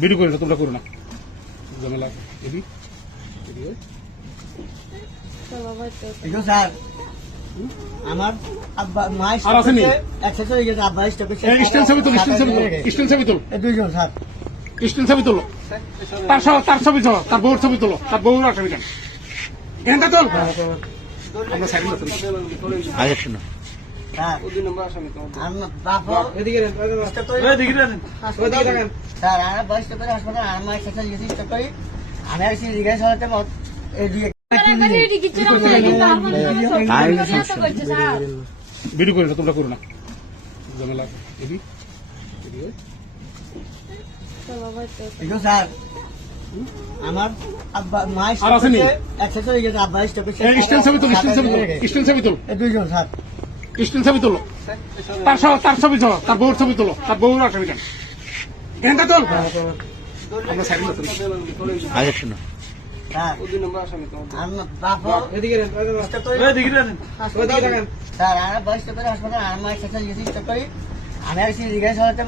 Video করে না, তোমরা করো না ঝামেলা। স্যার আমার আব্বা মা একসাথে হয়ে গেছে, আব্বা স্ট্যান্ড ছবি তোল, স্ট্যান্ড ছবি তোল, স্ট্যান্ড ছবি তোল, দুইজন স্যার স্ট্যান্ড ছবি তোলো, তার ছবি তোলো, তার বউর ছবি তোলো, তার বউর আসামি কেন এখানটা তোল। আমরা সাইড আগে শুনো স্যার স্যার আমার বয়স করে হাসপাতাল আমার একসাথে গেছি করি, আমি আসছি জিজ্ঞাসা হতে ভিডিও করে না, তোমরা করো না ঝামেলা। স্যার আমার আব্বা মা একসাথে হয়ে গেছে, আব্বা স্ট্যান্ড ছবি তোল, স্ট্যান্ড ছবি তোল, স্ট্যান্ড ছবি তোল, দুইজন স্যার স্ট্যান্ড ছবি তোলো, তার ছবি তোলো, তার বউর ছবি তোলো, তার বউর আসামি কেন এখানটা তোল। আমরা সাইড আগে শুনো স্যার আমার বয়স করে হাসপাতাল আমার একসাথে গেছি করি, আমি আসছি জিজ্ঞাসা হতে